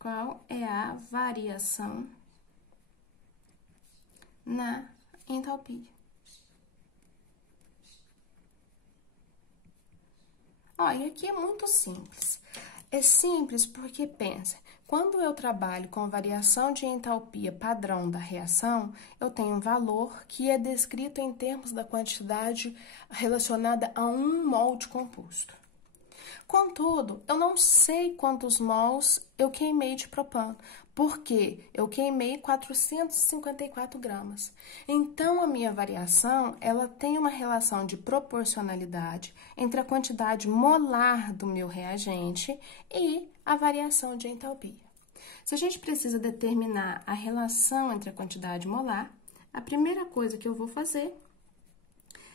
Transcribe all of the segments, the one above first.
Qual é a variação na entalpia? Ó, e aqui é muito simples. É simples porque, pensa, quando eu trabalho com variação de entalpia padrão da reação, eu tenho um valor que é descrito em termos da quantidade relacionada a 1 mol de composto. Contudo, eu não sei quantos mols eu queimei de propano, porque eu queimei 454 gramas. Então, a minha variação, ela tem uma relação de proporcionalidade entre a quantidade molar do meu reagente e a variação de entalpia. Se a gente precisa determinar a relação entre a quantidade molar, a primeira coisa que eu vou fazer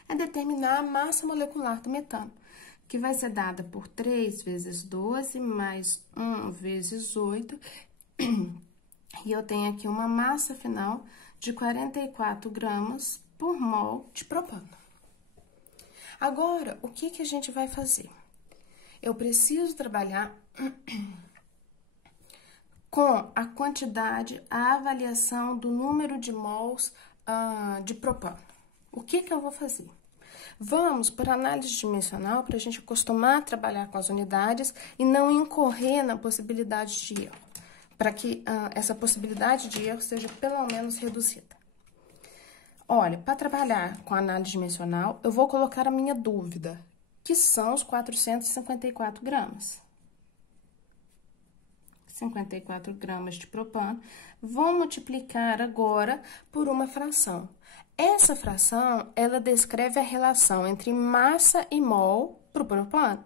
é determinar a massa molecular do metano, que vai ser dada por 3 vezes 12 mais 1 vezes 8, e eu tenho aqui uma massa final de 44 gramas por mol de propano. Agora, o que a gente vai fazer? Eu preciso trabalhar com a quantidade, a avaliação do número de mols de propano. O que eu vou fazer? Vamos por análise dimensional para a gente acostumar a trabalhar com as unidades e não incorrer na possibilidade de erro, para que essa possibilidade de erro seja pelo menos reduzida. Olha, para trabalhar com análise dimensional, eu vou colocar a minha dúvida, que são os 454 gramas. 54 gramas de propano, vou multiplicar agora por uma fração. Essa fração, ela descreve a relação entre massa e mol para o propano.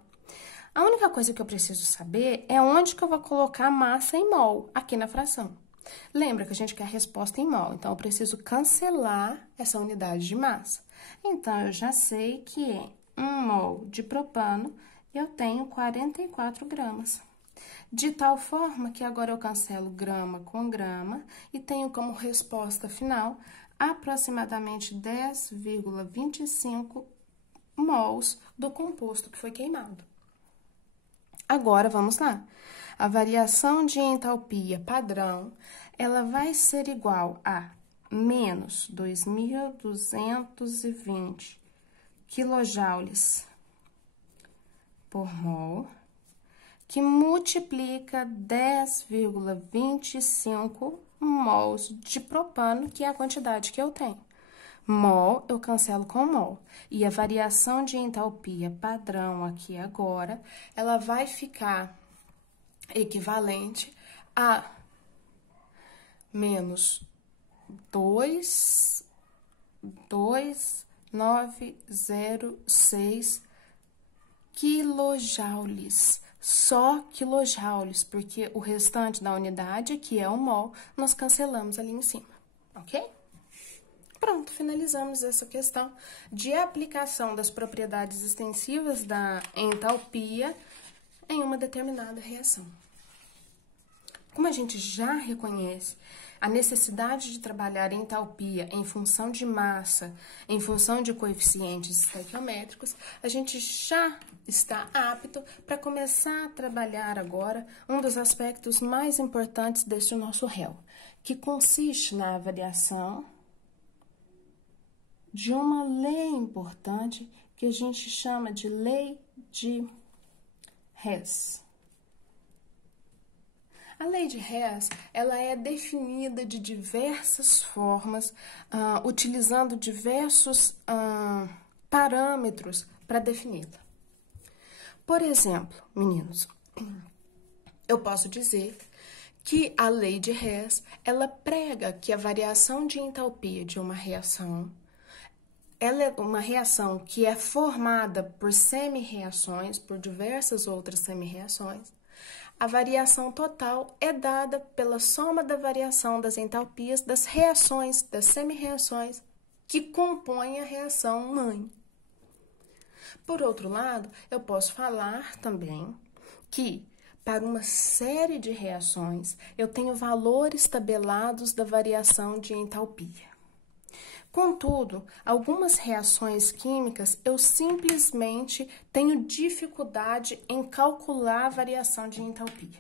A única coisa que eu preciso saber é onde que eu vou colocar massa em mol, aqui na fração. Lembra que a gente quer a resposta em mol, então eu preciso cancelar essa unidade de massa. Então, eu já sei que em 1 mol de propano, eu tenho 44 gramas. De tal forma que agora eu cancelo grama com grama e tenho como resposta final aproximadamente 10,25 mols do composto que foi queimado. Agora, vamos lá. A variação de entalpia padrão, ela vai ser igual a menos 2.220 quilojoules por mol, que multiplica 10,25 mols de propano, que é a quantidade que eu tenho. Mol, eu cancelo com mol. E a variação de entalpia padrão aqui agora, ela vai ficar equivalente a menos 2,906 quilojoules. Só quilojoules, porque o restante da unidade, que é o mol, nós cancelamos ali em cima, ok? Pronto, finalizamos essa questão de aplicação das propriedades extensivas da entalpia em uma determinada reação. Como a gente já reconhece a necessidade de trabalhar entalpia em função de massa, em função de coeficientes estequiométricos, a gente já está apto para começar a trabalhar agora um dos aspectos mais importantes deste nosso réu, que consiste na avaliação de uma lei importante que a gente chama de lei de Hess. A lei de Hess, ela é definida de diversas formas, utilizando diversos parâmetros para defini-la. Por exemplo, meninos, eu posso dizer que a lei de Hess, ela prega que a variação de entalpia de uma reação, ela é uma reação que é formada por semi-reações, por diversas outras semi-reações. A variação total é dada pela soma da variação das entalpias das reações, das semi-reações, que compõem a reação mãe. Por outro lado, eu posso falar também que, para uma série de reações, eu tenho valores tabelados da variação de entalpia. Contudo, algumas reações químicas eu simplesmente tenho dificuldade em calcular a variação de entalpia.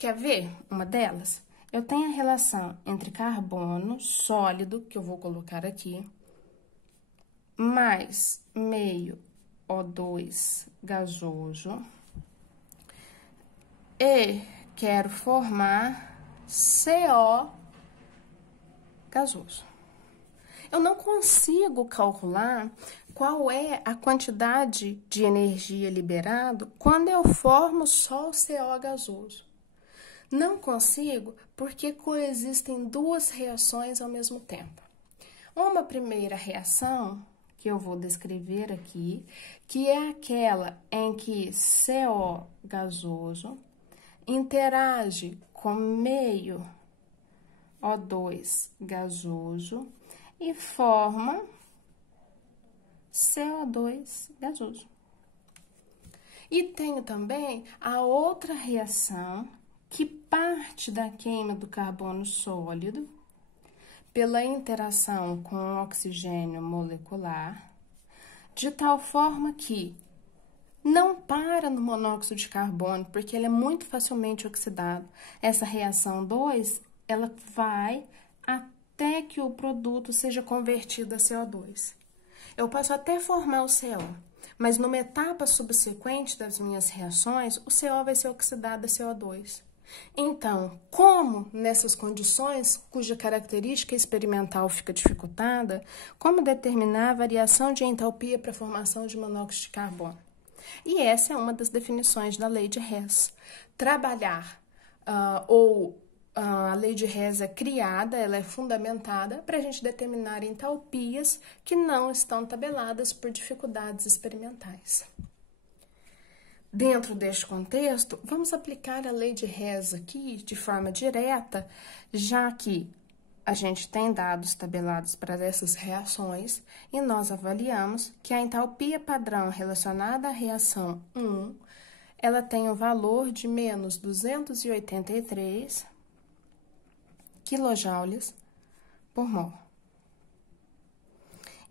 Quer ver uma delas? Eu tenho a relação entre carbono sólido, que eu vou colocar aqui, mais meio O2 gasoso, e quero formar CO gasoso. Eu não consigo calcular qual é a quantidade de energia liberada quando eu formo só o CO gasoso. Não consigo porque coexistem duas reações ao mesmo tempo. Uma primeira reação, que eu vou descrever aqui, que é aquela em que CO gasoso interage com meio O2 gasoso e forma CO2 gasoso. E tenho também a outra reação que parte da queima do carbono sólido pela interação com o oxigênio molecular, de tal forma que não para no monóxido de carbono, porque ele é muito facilmente oxidado. Essa reação 2, ela vai até que o produto seja convertido a CO2. Eu posso até formar o CO, mas numa etapa subsequente das minhas reações, o CO vai ser oxidado a CO2. Então, como nessas condições, cuja característica experimental fica dificultada, como determinar a variação de entalpia para a formação de monóxido de carbono? E essa é uma das definições da lei de Hess. Trabalhar a lei de Hess é criada, ela é fundamentada para a gente determinar entalpias que não estão tabeladas por dificuldades experimentais. Dentro deste contexto, vamos aplicar a lei de Hess aqui de forma direta, já que a gente tem dados tabelados para essas reações e nós avaliamos que a entalpia padrão relacionada à reação 1, ela tem o valor de menos 283 kJ por mol.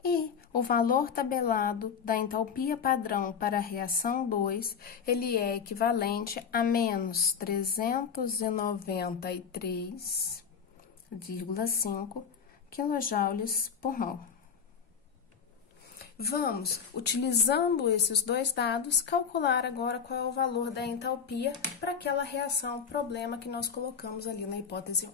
E o valor tabelado da entalpia padrão para a reação 2, ele é equivalente a menos 393,5 kJ por mol. Vamos, utilizando esses dois dados, calcular agora qual é o valor da entalpia para aquela reação problema que nós colocamos ali na hipótese 1.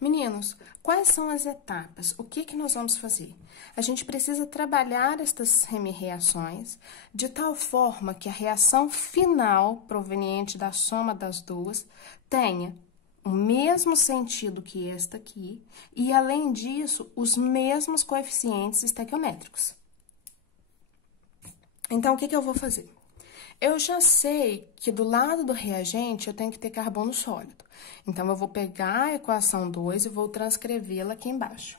Meninos, quais são as etapas? O que nós vamos fazer? A gente precisa trabalhar estas semi-reações de tal forma que a reação final, proveniente da soma das duas, tenha o mesmo sentido que esta aqui e, além disso, os mesmos coeficientes estequiométricos. Então, o que eu vou fazer? Eu já sei que do lado do reagente eu tenho que ter carbono sólido. Então, eu vou pegar a equação 2 e vou transcrevê-la aqui embaixo.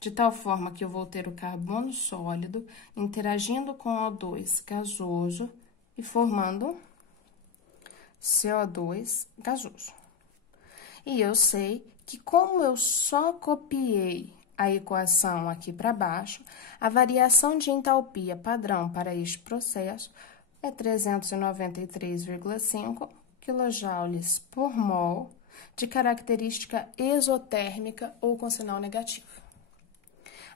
De tal forma que eu vou ter o carbono sólido interagindo com o O2 gasoso e formando CO2 gasoso. E eu sei que, como eu só copiei a equação aqui para baixo, a variação de entalpia padrão para este processo é 393,5 kJ por mol de característica exotérmica ou com sinal negativo.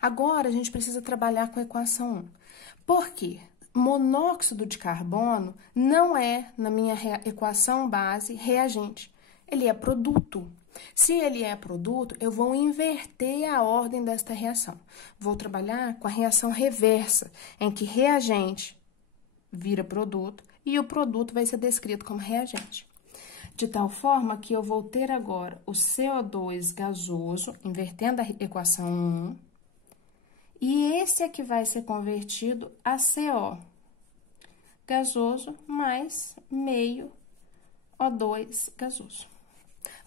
Agora, a gente precisa trabalhar com a equação 1. Por quê? Monóxido de carbono não é, na minha equação base, reagente. Ele é produto. Se ele é produto, eu vou inverter a ordem desta reação. Vou trabalhar com a reação reversa, em que reagente vira produto e o produto vai ser descrito como reagente. De tal forma que eu vou ter agora o CO2 gasoso, invertendo a equação 1, e esse é que vai ser convertido a CO gasoso mais meio O2 gasoso.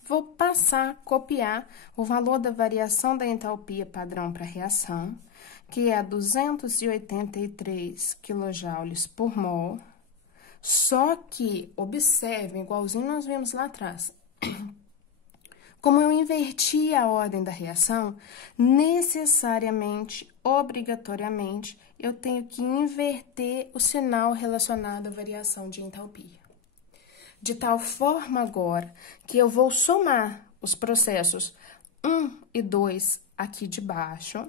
Vou passar a copiar o valor da variação da entalpia padrão para a reação, que é 283 kJ por mol, só que, observem, igualzinho nós vimos lá atrás, como eu inverti a ordem da reação, necessariamente, obrigatoriamente, eu tenho que inverter o sinal relacionado à variação de entalpia. de tal forma agora que eu vou somar os processos 1 e 2 aqui de baixo.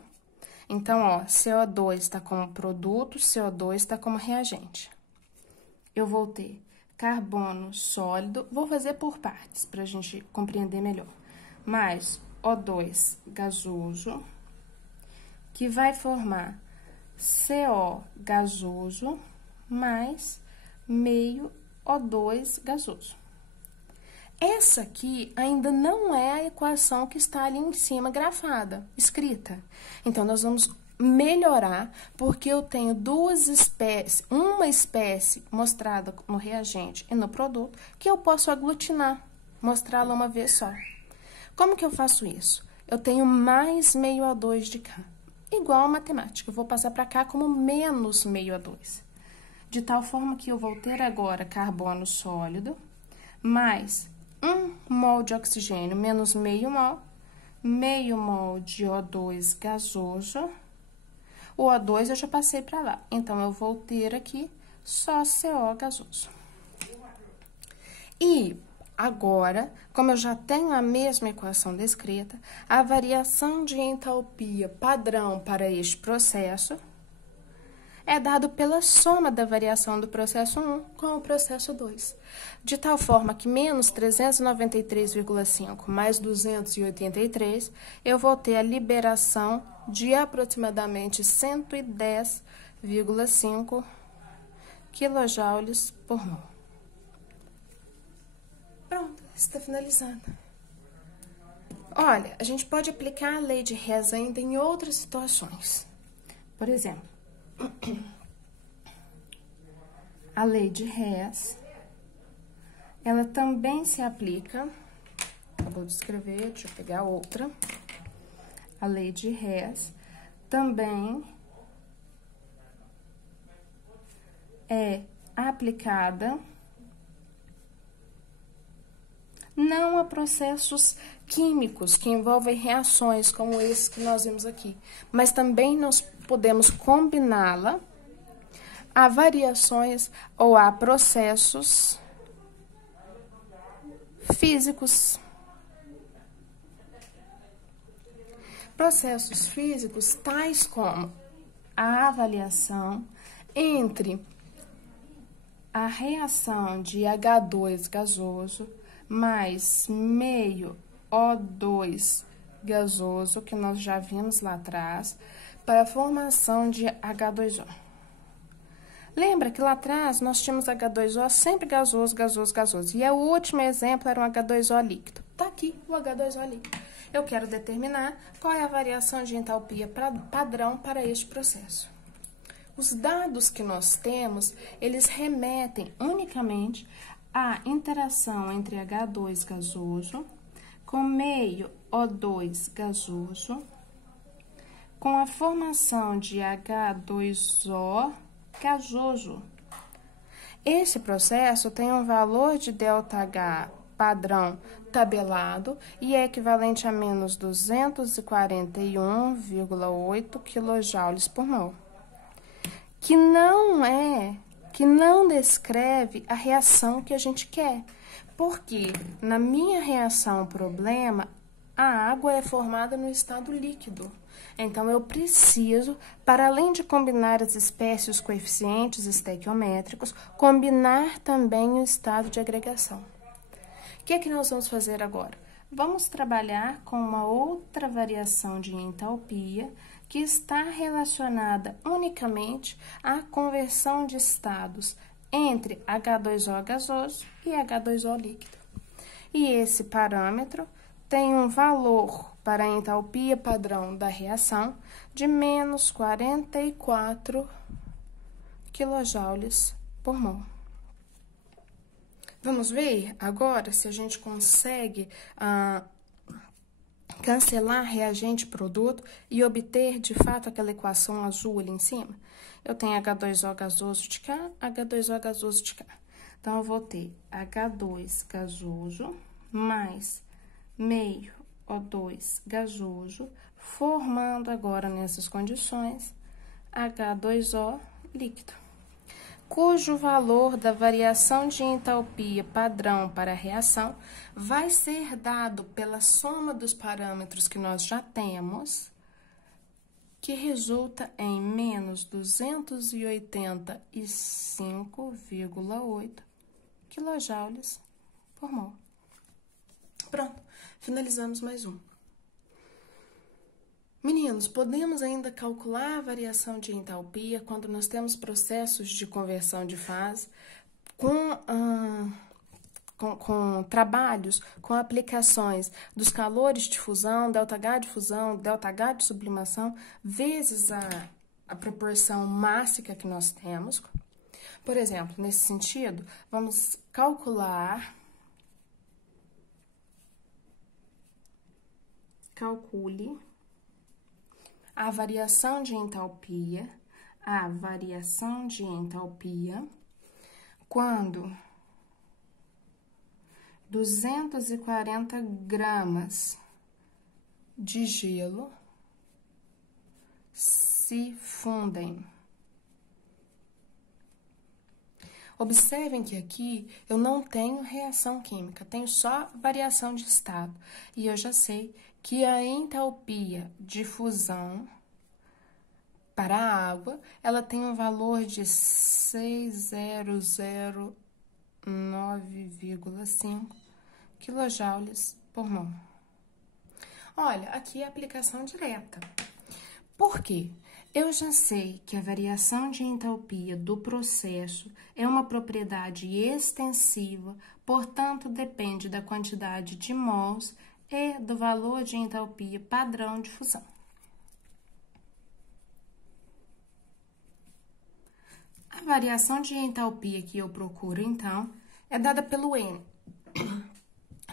Então, ó, CO2 está como produto, CO2 está como reagente. Eu vou ter carbono sólido, vou fazer por partes para a gente compreender melhor, mais O2 gasoso, que vai formar CO gasoso mais meio O2 gasoso. Essa aqui ainda não é a equação que está ali em cima grafada, escrita. Então, nós vamos melhorar, porque eu tenho duas espécies, uma espécie mostrada no reagente e no produto, que eu posso aglutinar, mostrá-la uma vez só. Como que eu faço isso? Eu tenho mais meio O2 de cá, igual a matemática. Eu vou passar para cá como menos meio O2. De tal forma que eu vou ter agora carbono sólido, mais 1 mol de oxigênio menos meio mol de O2 gasoso. O O2 eu já passei para lá, então eu vou ter aqui só CO gasoso. E agora, como eu já tenho a mesma equação descrita, a variação de entalpia padrão para este processo é dado pela soma da variação do processo 1 com o processo 2. De tal forma que menos 393,5 mais 283, eu vou ter a liberação de aproximadamente 110,5 kJ por mol. Pronto, está finalizado. Olha, a gente pode aplicar a lei de Hess ainda em outras situações. Por exemplo, a lei de Hess, ela também se aplica, acabou de escrever, deixa eu pegar outra. A lei de Hess também é aplicada não a processos químicos que envolvem reações como esse que nós vimos aqui, mas também nós podemos combiná-la a variações ou a processos físicos. Processos físicos tais como a avaliação entre a reação de H2 gasoso mais meio O2 gasoso, que nós já vimos lá atrás, para a formação de H2O. Lembra que lá atrás nós tínhamos H2O sempre gasoso, gasoso, gasoso. E o último exemplo era um H2O líquido. Tá aqui o H2O líquido. Eu quero determinar qual é a variação de entalpia padrão para este processo. Os dados que nós temos, eles remetem unicamente à interação entre H2 gasoso com meio O2 gasoso, com a formação de H2O gasoso. Esse processo tem um valor de ΔH padrão tabelado e é equivalente a menos 241,8 kJ por mol, que não descreve a reação que a gente quer, porque na minha reação problema, a água é formada no estado líquido. Então, eu preciso, para além de combinar as espécies e os coeficientes estequiométricos, combinar também o estado de agregação. O que é que nós vamos fazer agora? Vamos trabalhar com uma outra variação de entalpia que está relacionada unicamente à conversão de estados entre H2O gasoso e H2O líquido. E esse parâmetro tem um valor para a entalpia padrão da reação de menos 44 kJ por mol. Vamos ver agora se a gente consegue cancelar reagente produto e obter de fato aquela equação azul ali em cima. Eu tenho H2O gasoso de cá, H2O gasoso de cá. Então, eu vou ter H2 gasoso mais meio O2 gasoso, formando agora nessas condições H2O líquido. cujo valor da variação de entalpia padrão para a reação vai ser dado pela soma dos parâmetros que nós já temos, que resulta em menos 285,8 quilojoules por mol. Pronto, finalizamos mais um. Meninos, podemos ainda calcular a variação de entalpia quando nós temos processos de conversão de fase com trabalhos, com aplicações dos calores de fusão, ΔH de fusão, ΔH de sublimação, vezes a proporção mássica que nós temos. Por exemplo, nesse sentido, vamos calcule a variação de entalpia, quando 240 gramas de gelo se fundem. Observem que aqui eu não tenho reação química, tenho só variação de estado. E eu já sei que a entalpia de fusão para a água, ela tem um valor de 6009,5 quilojoules por mol. Olha, aqui é a aplicação direta. Por quê? Eu já sei que a variação de entalpia do processo é uma propriedade extensiva, portanto, depende da quantidade de mols e do valor de entalpia padrão de fusão. A variação de entalpia que eu procuro, então, é dada pelo N,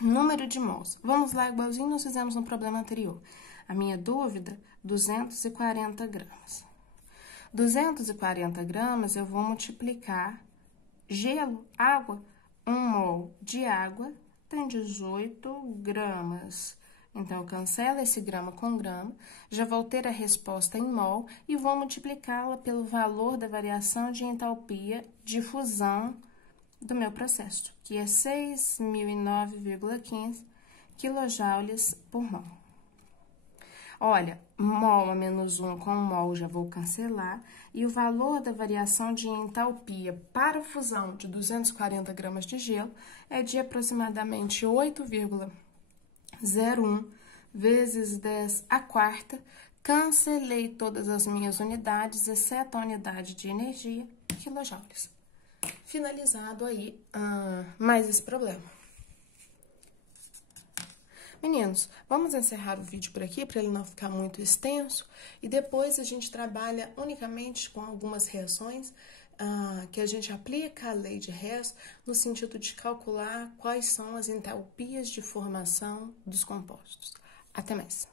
número de mols. Vamos lá, igualzinho nós fizemos no problema anterior. A minha dúvida, 240 gramas. 240 gramas, eu vou multiplicar gelo, água, 1 mol de água tem 18 gramas. Então, eu cancelo esse grama com grama, já vou ter a resposta em mol e vou multiplicá-la pelo valor da variação de entalpia de fusão do meu processo, que é 6.009,15 quilojoules por mol. Olha, mol a menos 1 com mol já vou cancelar, e o valor da variação de entalpia para a fusão de 240 gramas de gelo é de aproximadamente 8,01 vezes 10 à quarta. Cancelei todas as minhas unidades, exceto a unidade de energia, quilojoules. Finalizado aí mais esse problema. Meninos, vamos encerrar o vídeo por aqui, para ele não ficar muito extenso, e depois a gente trabalha unicamente com algumas reações que a gente aplica a lei de Hess no sentido de calcular quais são as entalpias de formação dos compostos. Até mais!